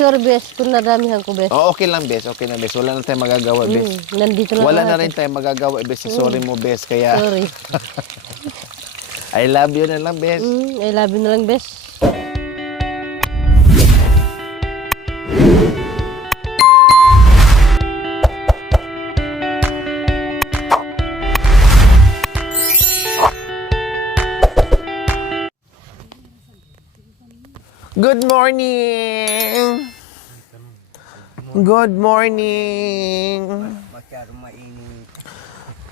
Sorry, bes, kung nadamihan ko, bes. Oh, okay lang, bes. Okay lang, bes. Wala na tayong magagawa, bes. Nandito na Wala lang na ako. rin tayong magagawa, bes. Sorry mo, bes. Kaya, Sorry. I love you na lang, bes. I love you na lang, bes. Good morning! Good morning! Masyadong mainit.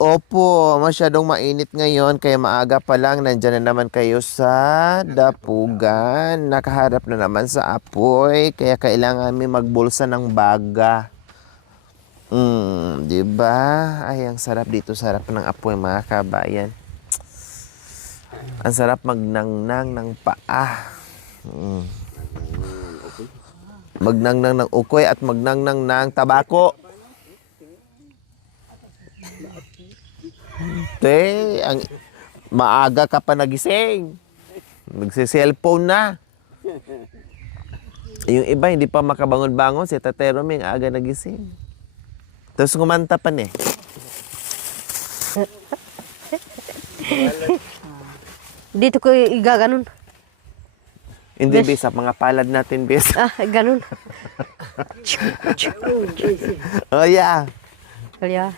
Opo, masyadong mainit ngayon kaya maaga pa lang nandyan na naman kayo sa dapugan. Nakaharap na naman sa apoy kaya kailangan may magbulsa ng baga. Di ba? Ay, ang sarap dito sa harap ng apoy mga kabayan. Ang sarap magnangnang ng paa. Magnangnang ng ukoy at magnangnang ng tabako. Ang maaga ka pa nagising. Nagsi-cellphone na. Yung iba hindi pa makabangon-bangon, si Tate Roming aga nagising. Tapos kumanta pa eh. Dito ko igaganon. Hindi, bis, sa mga palad natin, bis. Ganun. Oh, yeah. Kaya,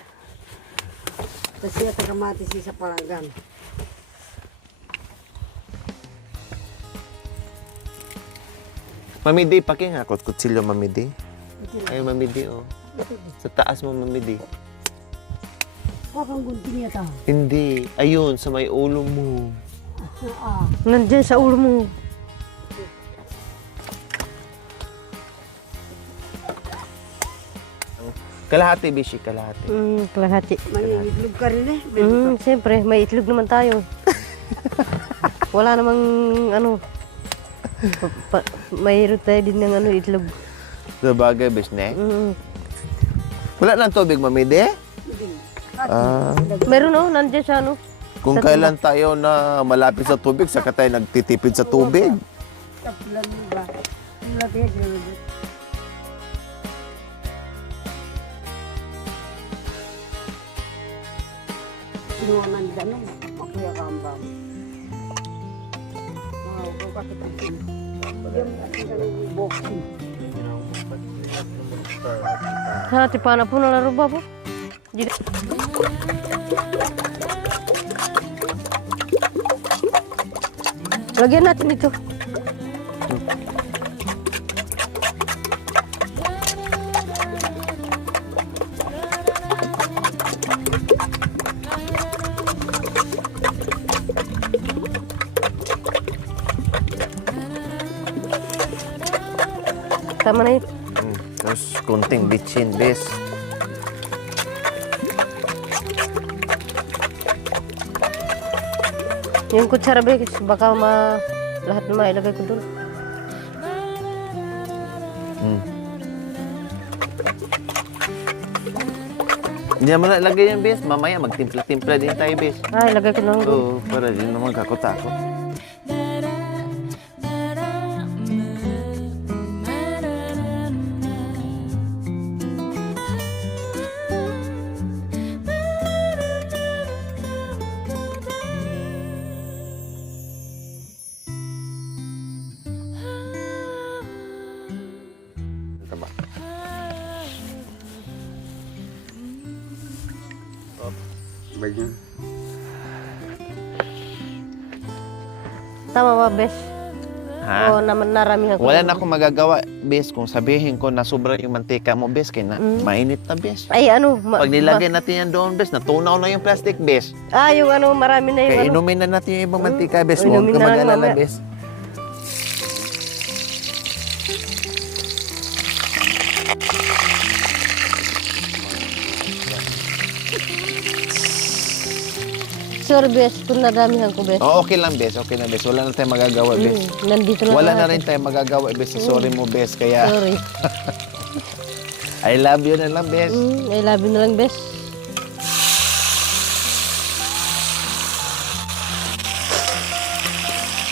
Tapos siya tagamati siya sa palagan. Mamidi, paking nga. Kutsilyo, mamidi. Ay, mamidi, oh. Sa taas mo, mamidi. Parang gunting niya ta. Hindi. Ayun, sa may ulo mo. nandyan sa ulo mo. Kalahati, bishi, kalahati. Kalahati. Mangingitlog ka rin eh. Siyempre, may itlog naman tayo. Wala namang, mayroon tayo din ng itlog. Sa bagay, bis, ne? Wala nang tubig, mamidi? Meron nandyan siya, Kung kailan tayo na malapit sa tubig, saka tayo nagtitipid sa tubig. Taplan mo ba? Lapit niya. Sinuwanan ganun. Makuya ka ang bang. Kung bakit ang yung ating ganun boxing. Hati pa na po nalaro ba po? Lagyan natin ito. Tama na yun. Tapos, kunting bitchin, bis. Yung kutsara, Bekis, baka lahat na mailagay ko doon. Hindi naman nalagay yan, bis. Mamaya, magtimpla-timpla din tayo, bis. Ilagay ko lang doon. Oo, para din naman kakot-takot. Bagyan. Tama ba, Bes? Ha? Oo, naramihan ko. Wala na akong magagawa, bis. Kung sabihin ko na sobra yung mantika mo, bis, kaya na, mainit na, bis. Ay, Pag nilagay natin yan doon, bis, natunaw na yung plastic, bis. yung marami na yung Kaya inumin na natin yung ibang mantika, bis. Huwag inumin ka na lang mag-alala, mamaya. bis. Sorry, Bes, kung nadamihan ko, Bes. Oh, okay lang, bes. Okay lang, bes. Wala na tayong magagawa, bes. Nandito na Wala lang na ako. rin tayong magagawa, bes. Sorry mo, bes. Kaya, Sorry. I love you na lang, bes. I love you na lang, Bes.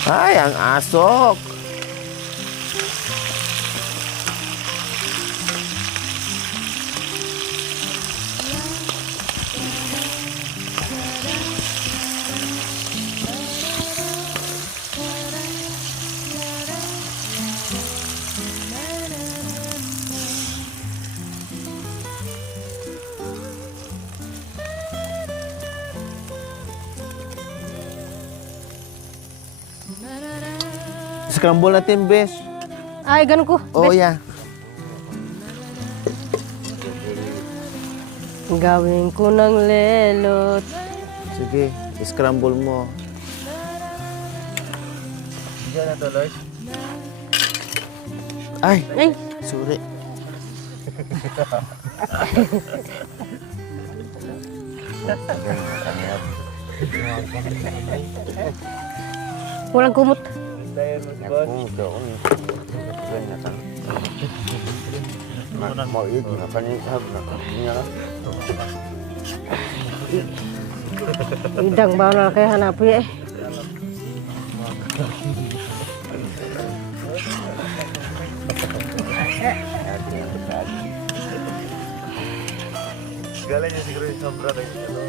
Ay, ang asok. Scramble natin, bes. Ay, ganun ko. Oh, yeah. Gawin ko ng lelot. Sige, scramble mo. Diyan na to, Lois. Ay, Ay, sorry. walang kumot. Idang ba na kaya hanap ya? Segalanya siguro yung sombra kayo dito.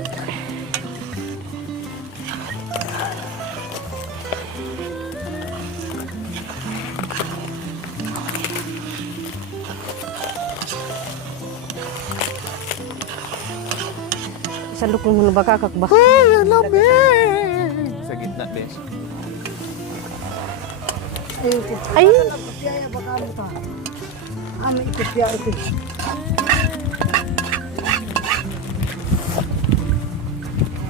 Sa lukong mo na ba kakakba? Ay, lamig! Sa gitna, bes. Ay,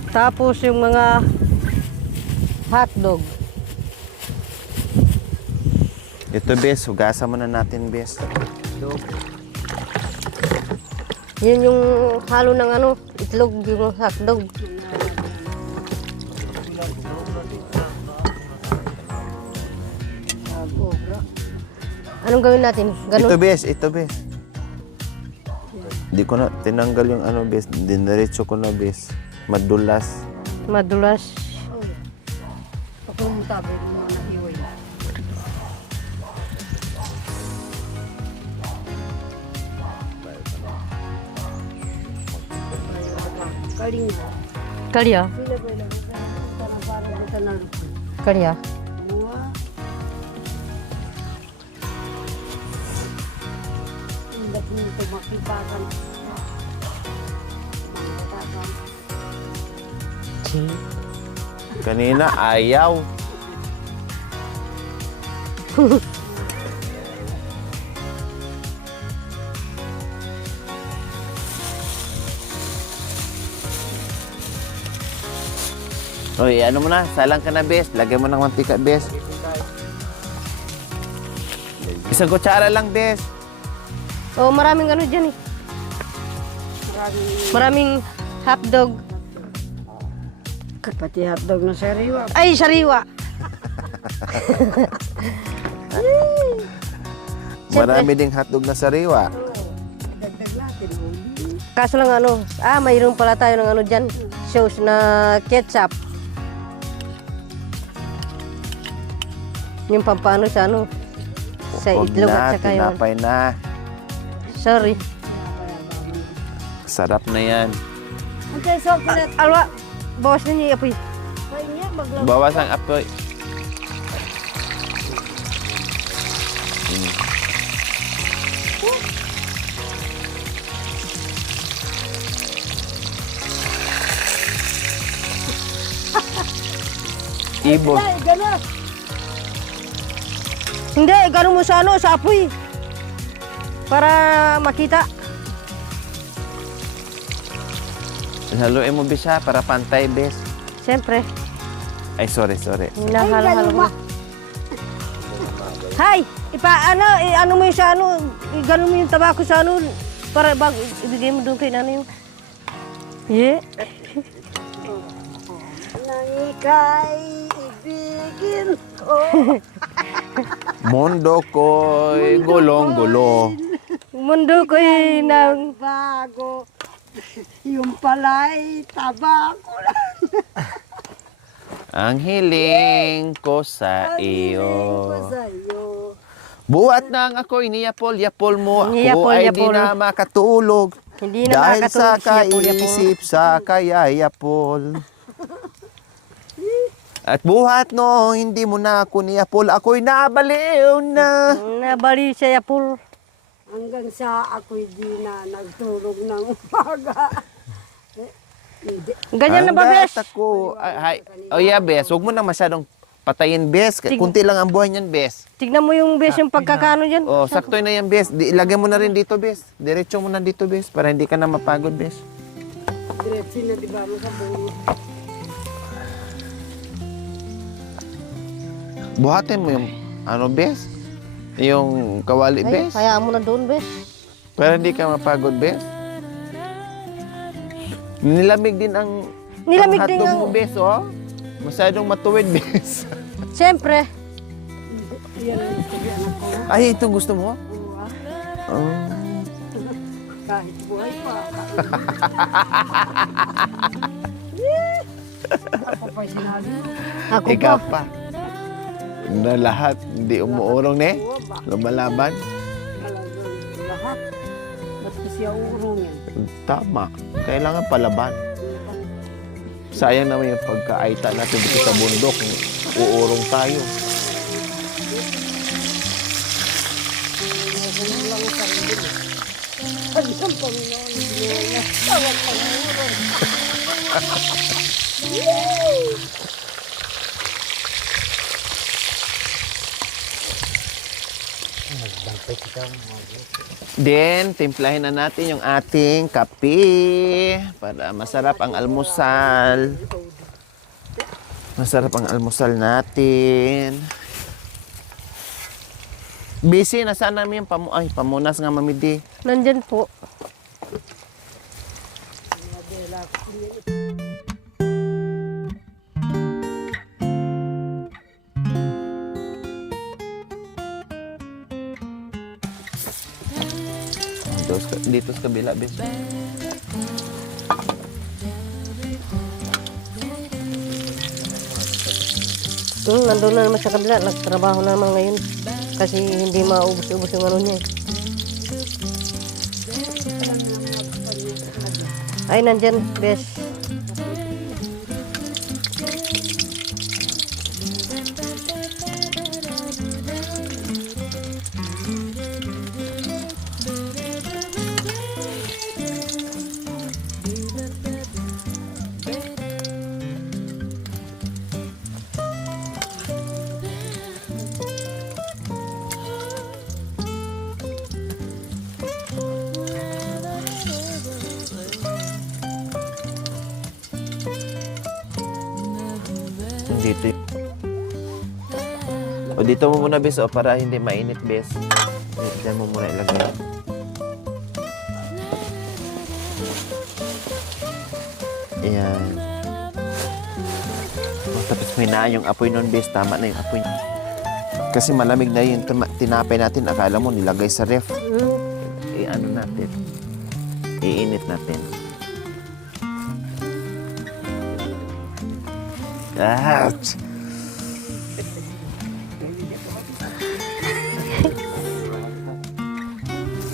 tapos yung mga hotdog. Ito, bes. Hugasan muna natin, bes. Yun yung halo ng ano, itlog, yung hotdog. Anong gawin natin? Ito, Ganun? bes. Ito, bes. Hindi ko na tinanggal yung ano, bes. Diniretso ko na, bes. Madulas. Madulas. Kalya? Kalya? Kanina, ayaw. Oy, ano mo na? Salang ka na, bes. Lagyan mo ng mantika, bes. Isang kutsara lang, bes. Oh, maraming ano dyan eh. Maraming hotdog. Pati hotdog na sariwa. Ay, sariwa. Marami ding hotdog na sariwa. Dagdag natin. Kaso lang ano, mayroon pala tayo ng ano dyan. Sauce na ketchup. Yung pampano sa ano. Sa Huwag itlog na, at saka yun. tinapay na. Sorry. Sarap na yan. Antay chocolate. Alwa, bawas na niya apoy. Kaya niya, maglaw. Bawas ang apoy. Ibon. Ay, gano'n. Hindi, gano'n mo sa ano, sa apoy. Para makita. Haluin mo, bisa, para pantay, bes. Siyempre, Ay, sorry. hinahalo-halo ko. Hay! Ano mo yung sa ano, gano'n mo yung tabako sa ano, para bago ibigay mo doon kay ano yung... Yeah. Nang ika'y ibigin ko. Mundo ko'y gulong-gulo. Mundo ko ng... Bago. Yung pala'y tabako lang. Ang hiling ko sa Ko iyo. sa'yo. Buhat nang ako'y niyapol-yapol mo. Ako Niyapol, ay di yapol. na makatulog. Hindi na Dahil makatulog sa si Yapol, Yapol. kaisip sa kayayapol. At buhat no, hindi mo na ako niyapol. Ako'y nabaliw na. Nabali sa Yapol. Hanggang sa ako'y di na nagtulog ng umaga. Hindi. Ganyan na ba, Hanggat bes? ako, oh yeah, bes. Huwag mo na masyadong patayin, bes. Kunti lang ang buhay niyan, bes. Tignan mo yung bes, yung pagkakano dyan. Oh, sakto na yan, bes. Ilagay mo na rin dito, bes. Diretso mo na dito, bes. Para hindi ka na mapagod, bes. Diretso na, di ba, mo sa bulo. Buhatin mo yung, ano, bes? Yung kawali, Ay, bes. hayaan mo na doon, bes. Para hindi ka mapagod, bes. Nilamig din ang Nilamig ang din hotdog ang- mo, bes, oh. Masyadong matuwid, bes. Siyempre. Yan ang gusto niya anak ko. Ay, ito gusto mo? Oo, ah. Oh. Kahit buhay pa. Ako pa sinabi. Ako Ikaw pa. pa. Na lahat, hindi umuurong, ne? Oo ba? Lumalaban. Talagang lahat. Ba't ko siya urungin? Tama. Kailangan palaban. Sayang naman yung pagkaaita natin dito sa bundok. Uurong tayo. Sabi ng Panginoon, Panginoon, tawag Panginoon. Then, timplahin na natin yung ating kape para masarap ang almusal. Masarap ang almusal natin. Busy, nasaan namin yung pamunas nga, Mami D. Nandyan po. Dito sa kabila, bis. Nandun na naman sa kabila. Nagtrabaho na naman ngayon. Kasi hindi maubos-ubos yung ano niya. Ay, nandyan, bes. Dito. O dito mo muna, bes, o para hindi mainit, bes. Diyan mo muna ilagay. Ayan. O, tapos hinaan yung apoy nun, bes. Tama na yung apoy. Kasi malamig na yung tinapay natin. Akala mo nilagay sa ref. I-ano natin. Iinit natin. Ouch!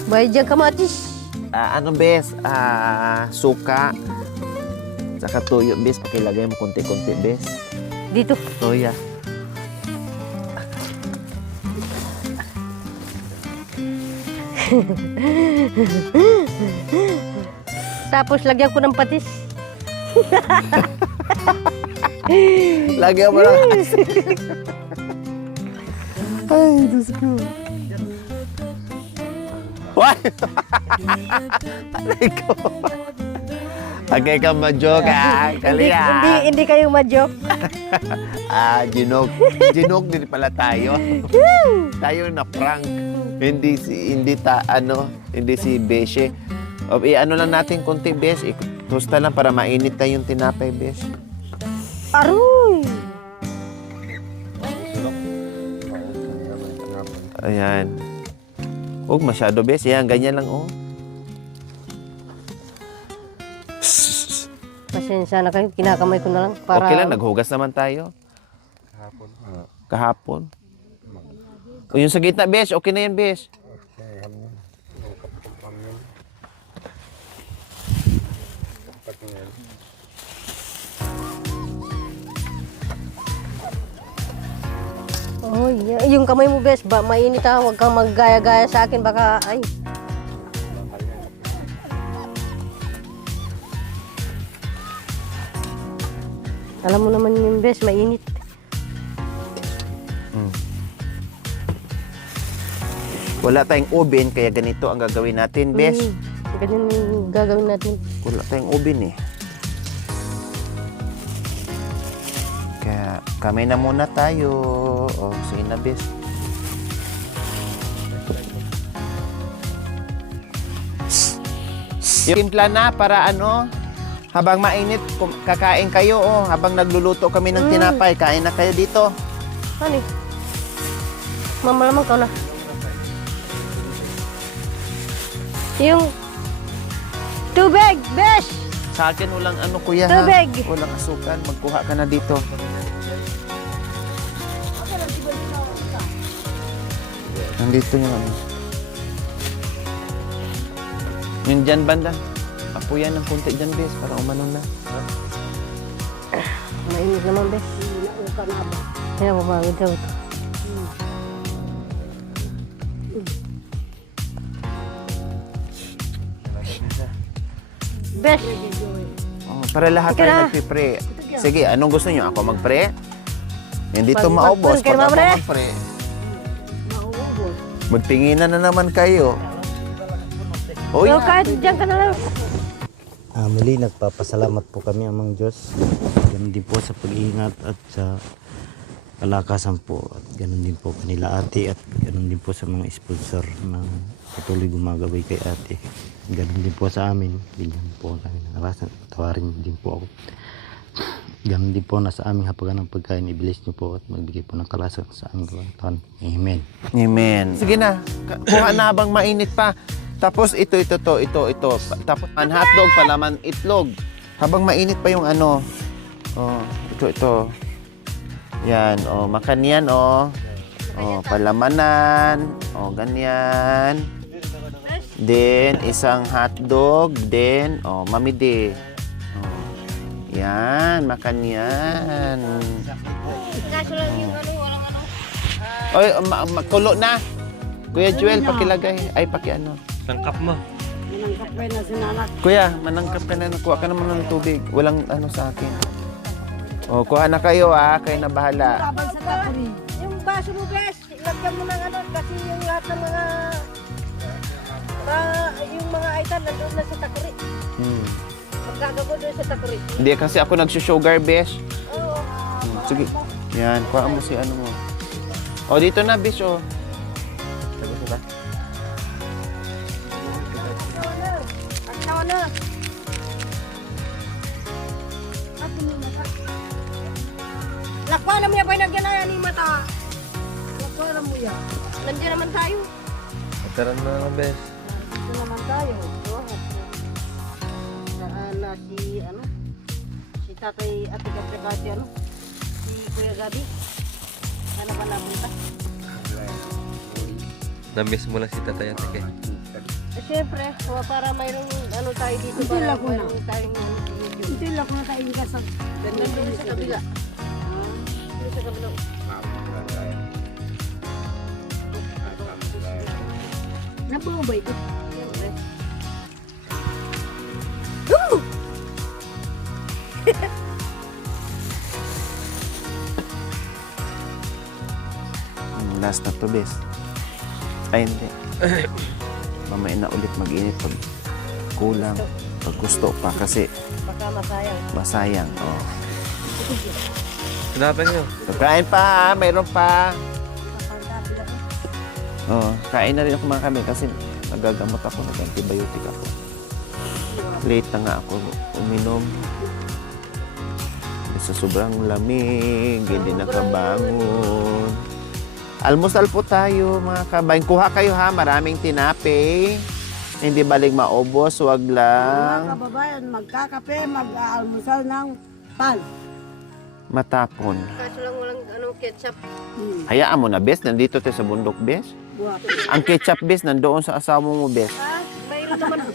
Bayad dyan kamatis. Ano, bes? Suka. Saka tuyo, bes. Pakilagay mo konti-konti, bes. Dito. Toya. Tapos lagyan ko ng patis. Lagyan mo lang. Ay, Diyos ko. Why? Aray ko. Agay ka ma-joke, Kaliya. Hindi kayo ma-joke. Ginog. Ginog din pala tayo. Tayo na prank. Hindi si Beshe. O, ano lang natin konti, Besh. Tusta lang para mainit na yung tinapay, Besh. Aroy! Ayan. Huwag masyado, Besh. Ayan, ganyan lang, oh. Pasensya na kayo. Kinakamay ko na lang. Para... Okay lang, naghugas naman tayo. Kahapon. O yung sa gitna, Besh. Okay na yan, Besh. Oh, yung kamay mo, bes. Mainit ha. Huwag kang maggaya-gaya sa akin. Baka, ay. Alam mo naman yung bes, mainit. Wala tayong oven, kaya ganito ang gagawin natin, Bes. Ganyan yung gagawin natin. Wala tayong oven eh. Kaya kamay na muna tayo. O, sige na, Bes. Yung timpla na para ano, habang mainit, kakain kayo. Oh, habang nagluluto kami ng tinapay, kain na kayo dito. Ano eh? Mamalamang ka na. Yung tubig, besh! Sa akin walang ano, kuya, Tubig. ha? Walang asukal. Magkuha ka na dito. Nandito yung ano. Yung dyan, banda. Apuyan ng konti dyan, Bes, para umano na. Mainit naman, besh. Nauka na ba? Kaya mamawid daw. Besh! Oh, para lahat Sige tayo na. nagpipre. Sige, anong gusto nyo? Ako magpre? Hindi to Pag- maubos. pag- Pag ako pre. magpre, Mauubos. magtinginan na naman kayo. Uy, So, kahit dyan ka na lang. Muli, nagpapasalamat po kami amang Diyos. Ganun din po sa pag-iingat at sa kalakasan po. At ganun din po kanila ate at ganun din po sa mga sponsor na patuloy gumagabay kay ate. Ganun din po sa amin. Bigyan po kami ng arasan. Tawarin din po ako. Ganun din po na sa aming hapagan ng pagkain. Ibilis niyo po at magbigay po ng kalasan sa aming katawan. Amen. Amen. Sige na. Kuha na habang mainit pa. Tapos ito. Tapos ang hotdog, palaman itlog. Habang mainit pa yung ano. Oh, ito. Yan, oh, makan yan, oh. Oh, palamanan. Oh, ganyan. Then, isang hotdog. Then, oh, mamidi. Oh. Yan, makan yan. Kaso lang yung ano, walang ano. Oy, kulo na. Kuya Joel, pakilagay. Ay, pakiano. Tangkap mo. Minangkap kayo na sinanak. Kuya, manangkap ka na. Kuha ka naman ng tubig. Walang ano sa akin. O, kuha na kayo, ha. Kayo na bahala. Laban sa tapri. Yung baso mo, besh, ilagyan mo ng ano, kasi yung lahat ng yung mga item nandun na sa takuri. Magkagago doon sa takuri. Hindi, kasi ako nagsusugar, besh. Oo. Sige. Yan, kuha mo si ano mo. O, dito na, besh, o. Sagot ba? At nawa na. Lakwa na mo yan, pinagyan na yan yung mata. Para mo yan. Nandiyan naman tayo. Mataran na lang, Bes. Ito naman tayo. Na si tatay Ate Gabriel kasi si Kuya Gabi. Ano ba napunta? Na-miss mo lang si Tatay at Ate. Siyempre, para mayroong ano tayo dito. Hindi Para lang ko na. mayroong tayong video. Ito lang kung natayin ka sa... Nandun sa kabila. Nandun sa kabila. Nabaw ba ito? Siyempre. Last na to, besh. Ay, hindi. Mamaya na ulit mag-init pag kulang. Pag gusto pa kasi Baka masayang. masayang. Oh. Sinabi niyo. So, kain pa, ha? Mayroon pa. Oh, kain na rin ako mga kami kasi nagagamot ako, nag-antibiotic ako. Late na nga ako uminom. Sa sobrang lamig, hindi nakabangon. Almusal po tayo mga kabayan. Kuha kayo ha, maraming tinape. Hindi baling maubos, wag Mga lang kababayan, magkakape, mag-aalmusal ng pan. matapon. Kaso lang walang ano, ketchup. Hayaan mo na, bes. Nandito tayo sa bundok, bes. Buhat. Ang ketchup, bes, nandoon sa asawa mo, bes. Ah,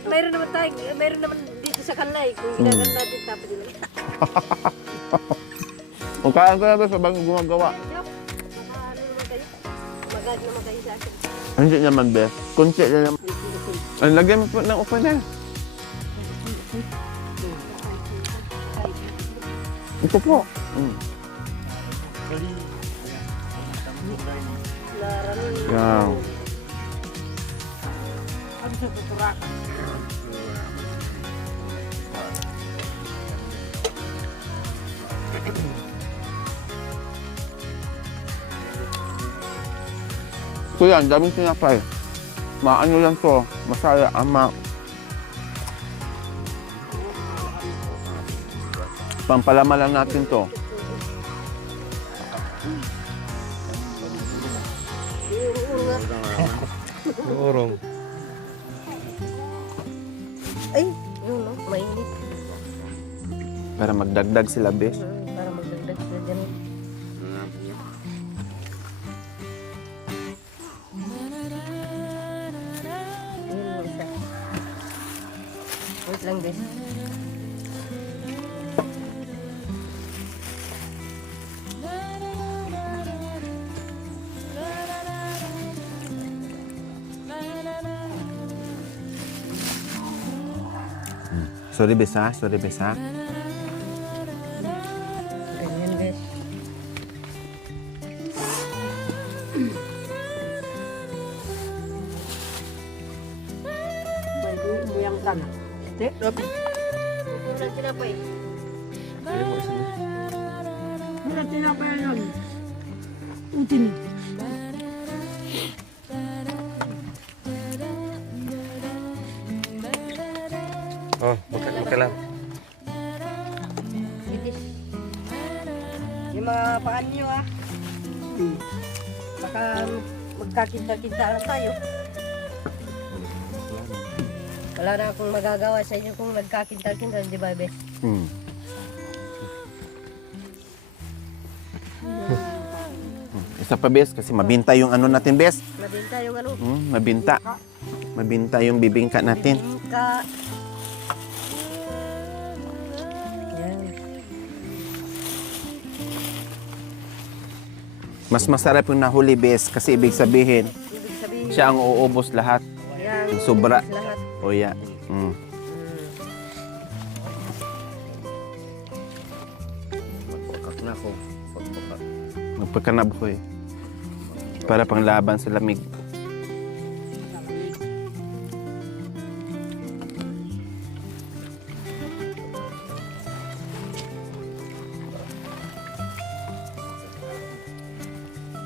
mayroon naman tayo, mayroon naman dito sa kanlay. Kung ginagan natin, tapos din naman. Kung kaya ko na, bes, habang gumagawa. Ano naman kayo? Magad naman kayo sa akin. Hindi naman, bes. Kunti na naman. Ang lagyan mo po ng upa na. Ito po. Yan. Ano sa tuturak? Kuya, ang daming tinapay. Maano lang to, masaya, ama. Pampalama lang natin to. Urong. Ay, yun no, mainit. Para magdagdag sila, bes. Para magdagdag sila dyan. Yun yung isa. Wait lang guys. Sorry, bes ha. Sorry, bes ha. Ganyan guys. May buyang ka na. Wala tinapay. Pili mo isa na. Wala tinapay yun. Utin. Oh, makalam. Bitis. Yung mga paan nyo ah. Baka magkakinta-kinta na tayo. Wala na akong magagawa sa inyo kung nagkakinta-kinta, di ba, bes? Hmm. Isa pa, bes, kasi mabinta yung ano natin, bes. Mabinta yung ano. Mabinta. Mabinta yung bibingka natin. Bingka. Yan. Mas masarap yung nahuli, bes, kasi ibig sabihin, Ibig sabihin, siya ang uubos lahat. yan, sobra. lahat. O ya. Pagpakak na ako. Pagpakak. Magpagkanab ko eh. Para pang laban sa lamig.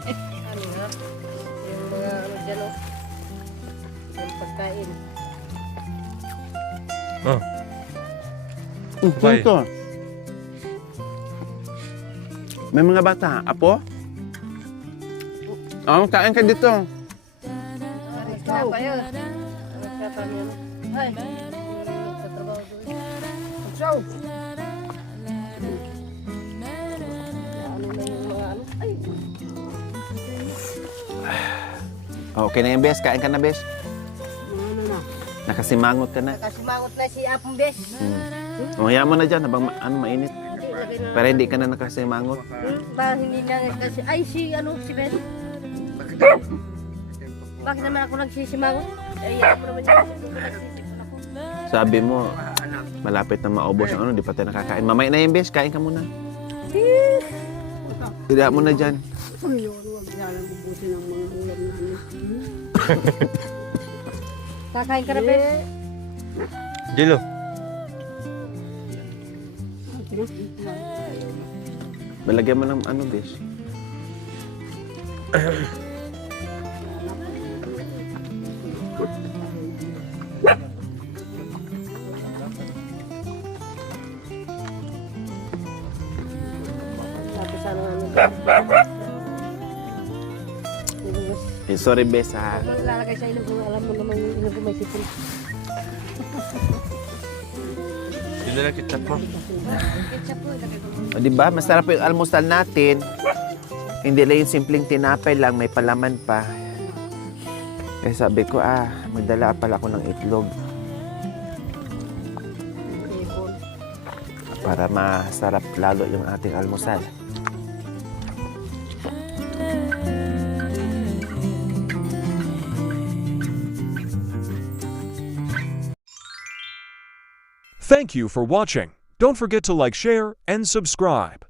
Ano nga? Yung mga ano dyan o. Yung pagkain. Oh, Saan to? May mga bata. Apo? Oh, kain ka dito. Tinapay yun. Nagkatami ano. Ay, sa trabaho doon. So, Ano na yung mga ano? Ay, Okay na yung bes. Kain ka na, bes. ano na. Nakasimangot ka na. nakasimangot na si Apong Bes. O, hayaan mo na dyan habang ano, mainit. Hindi, lagay na. Para hindi ka na nakasimangot. Ba, hindi na kasi, ay si ano, si Ben. Bakit naman ako nagsisimangot? Ay, ako naman yung nagsisimangot ako. Sabi mo, malapit na maubos ang ano, di pa tayo nakakain. Mamaya na yung bes. Kain ka muna. Tidak mo na dyan. Panginoon, huwag sana bubusin ang mga ulam namin. Kakain ka na, Bes? Jilo. Malagyan mo ng ano, bes. Sabi sana ano. Eh, sorry, bes, ha. Ano ilalagay sa ilog kung alam mo naman yung ilog may sipon. Yun na lang kitap mo. Ketchup po, ilagay ko. O, diba? Masarap yung almusal natin. Hindi lang yung simpleng tinapay lang, may palaman pa. Eh, sabi ko, magdala pala ako ng itlog. Sipon. Para masarap lalo yung ating almusal. Thank you for watching. Don't forget to like, share, and subscribe.